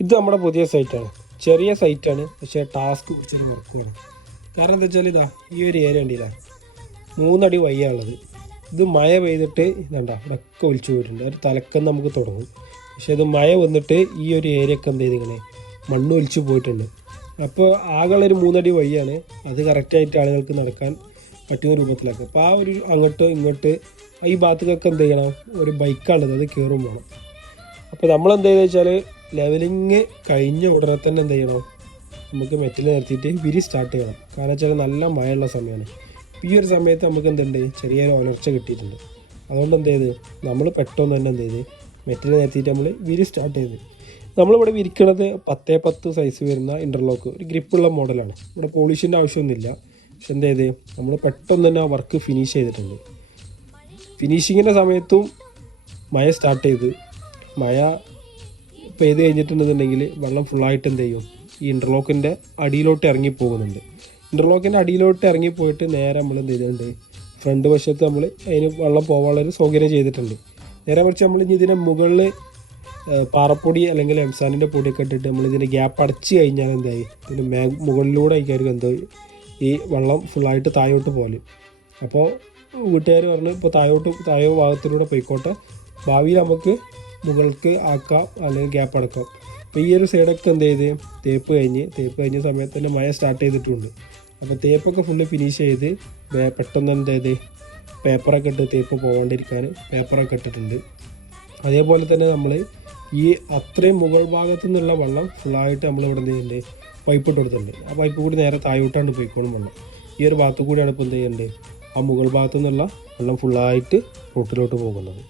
ഇത് നമ്മുടെ പുതിയ സൈറ്റാണ് ചെറിയ സൈറ്റാണ് പക്ഷേ ടാസ്ക് കുറച്ചൊരു വർക്കുമാണ് കാരണം എന്താ വെച്ചാൽ ഇതാ ഈ ഒരു ഏരിയ ഉണ്ടല്ല മൂന്നടി വയ്യാണുള്ളത് ഇത് മഴ പെയ്തിട്ട് ഇതണ്ട ഇവിടെയൊക്കെ ഒലിച്ചു പോയിട്ടുണ്ട്. ഒരു തലക്കം നമുക്ക് തുടങ്ങും. പക്ഷേ ഇത് മഴ വന്നിട്ട് ഈ ഒരു ഏരിയ ഒക്കെ എന്ത് ചെയ്തിങ്ങനെ മണ്ണ് ഒലിച്ചു പോയിട്ടുണ്ട്. അപ്പോൾ ആകെയുള്ള ഒരു മൂന്നടി വഴിയാണ് അത് കറക്റ്റായിട്ട് ആളുകൾക്ക് നടക്കാൻ പറ്റുന്ന രൂപത്തിലാക്കുക. അപ്പോൾ ആ ഒരു അങ്ങോട്ട് ഇങ്ങോട്ട് ഈ ഭാഗത്തേക്കൊക്കെ എന്ത് ചെയ്യണം? ഒരു ബൈക്കാണുള്ളത് അത് കയറും വേണം. അപ്പോൾ നമ്മൾ എന്ത് വെച്ചാൽ ലെവലിങ് കഴിഞ്ഞ ഉടനെ തന്നെ എന്ത് ചെയ്യണം? നമുക്ക് മെറ്റൽ നിർത്തിയിട്ട് വിരി സ്റ്റാർട്ട് ചെയ്യണം. കാരണം വെച്ചാൽ നല്ല മഴയുള്ള സമയമാണ്. ഈ ഒരു സമയത്ത് നമുക്ക് എന്തുണ്ട്? ചെറിയൊരു ഉണർച്ച കിട്ടിയിട്ടുണ്ട്. അതുകൊണ്ട് എന്ത് ചെയ്ത്? നമ്മൾ പെട്ടെന്ന് തന്നെ എന്ത് ചെയ്ത്? മെറ്റൽ നിർത്തിയിട്ട് നമ്മൾ വിരി സ്റ്റാർട്ട് ചെയ്ത്. നമ്മളിവിടെ വിരിക്കണത് പത്തേ പത്ത് സൈസ് വരുന്ന ഇന്റർലോക്ക് ഒരു ഗ്രിപ്പുള്ള മോഡലാണ് ഇവിടെ പോളിഷിന്റെ ആവശ്യമൊന്നുമില്ല. പക്ഷെ എന്ത് ചെയ്ത്? നമ്മൾ പെട്ടെന്ന് തന്നെ ആ വർക്ക് ഫിനിഷ് ചെയ്തിട്ടുണ്ട്. ഫിനിഷിങ്ങിന്റെ സമയത്തും മഴ സ്റ്റാർട്ട് ചെയ്ത്. മഴ പെയ്ത് കഴിഞ്ഞിട്ടുണ്ടെന്നുണ്ടെങ്കിൽ വെള്ളം ഫുള്ളായിട്ട് എന്ത് ചെയ്യും? ഈ ഇന്റർലോക്കിന്റെ അടിയിലോട്ട് ഇറങ്ങി പോകുന്നുണ്ട്. ഇന്റർലോക്കിന്റെ അടിയിലോട്ട് ഇറങ്ങി പോയിട്ട് നേരെ നമ്മൾ എന്ത് ചെയ്തിട്ടുണ്ട്? ഫ്രണ്ട് വശത്ത് നമ്മൾ അതിന് വെള്ളം പോകാനുള്ളൊരു സൗകര്യം ചെയ്തിട്ടുണ്ട്. നേരെ മറിച്ച് നമ്മൾ ഇനി ഇതിന്റെ മുകളിൽ പാറപ്പൊടി അല്ലെങ്കിൽ എംസാനിന്റെ പൊടിയൊക്കെ ഇട്ടിട്ട് നമ്മൾ ഇതിന്റെ ഗ്യാപ്പ് അടച്ച് കഴിഞ്ഞാൽ എന്തായി ഇതിന് മേ മുകളിലൂടെ ആയിരിക്കും എന്തോ ഈ വെള്ളം ഫുള്ളായിട്ട് താഴോട്ട് പോലെ അപ്പോൾ വീട്ടുകാർ പറഞ്ഞു ഇപ്പോൾ താഴോട്ട് താഴോ ഭാഗത്തിലൂടെ പോയിക്കോട്ടെ. ഭാവിയിൽ നമുക്ക് മുകൾക്ക് ആക്കാം അല്ലെങ്കിൽ ഗ്യാപ്പ് അടക്കാം. അപ്പോൾ ഈ ഒരു സൈഡൊക്കെ എന്ത് ചെയ്ത്? തേപ്പ് കഴിഞ്ഞ് തേപ്പ് കഴിഞ്ഞ സമയത്ത് തന്നെ മഴ സ്റ്റാർട്ട് ചെയ്തിട്ടുണ്ട്. അപ്പോൾ തേപ്പൊക്കെ ഫുള്ള് ഫിനിഷ് ചെയ്ത് പെട്ടെന്ന് എന്ത് ചെയ്ത്? പേപ്പറൊക്കെ ഇട്ട് തേപ്പ് പോകാണ്ടിരിക്കാൻ പേപ്പറൊക്കെ ഇട്ടിട്ടുണ്ട്. അതേപോലെ തന്നെ നമ്മൾ ഈ അത്രയും മുകൾ ഭാഗത്തു നിന്നുള്ള വെള്ളം ഫുള്ളായിട്ട് നമ്മൾ ഇവിടെ എന്ത് പൈപ്പ് ഇട്ട് കൊടുത്തിട്ടുണ്ട്. ആ പൈപ്പ് കൂടി നേരെ താഴോട്ടാണ് പോയിക്കോളും വെള്ളം. ഈ ഒരു ഭാഗത്തു കൂടിയാണ് ഇപ്പോൾ എന്ത് ചെയ്യേണ്ടത് ആ മുകൾ ഭാഗത്തു നിന്നുള്ള വെള്ളം ഫുള്ളായിട്ട് റോട്ടിലോട്ട് പോകുന്നത്.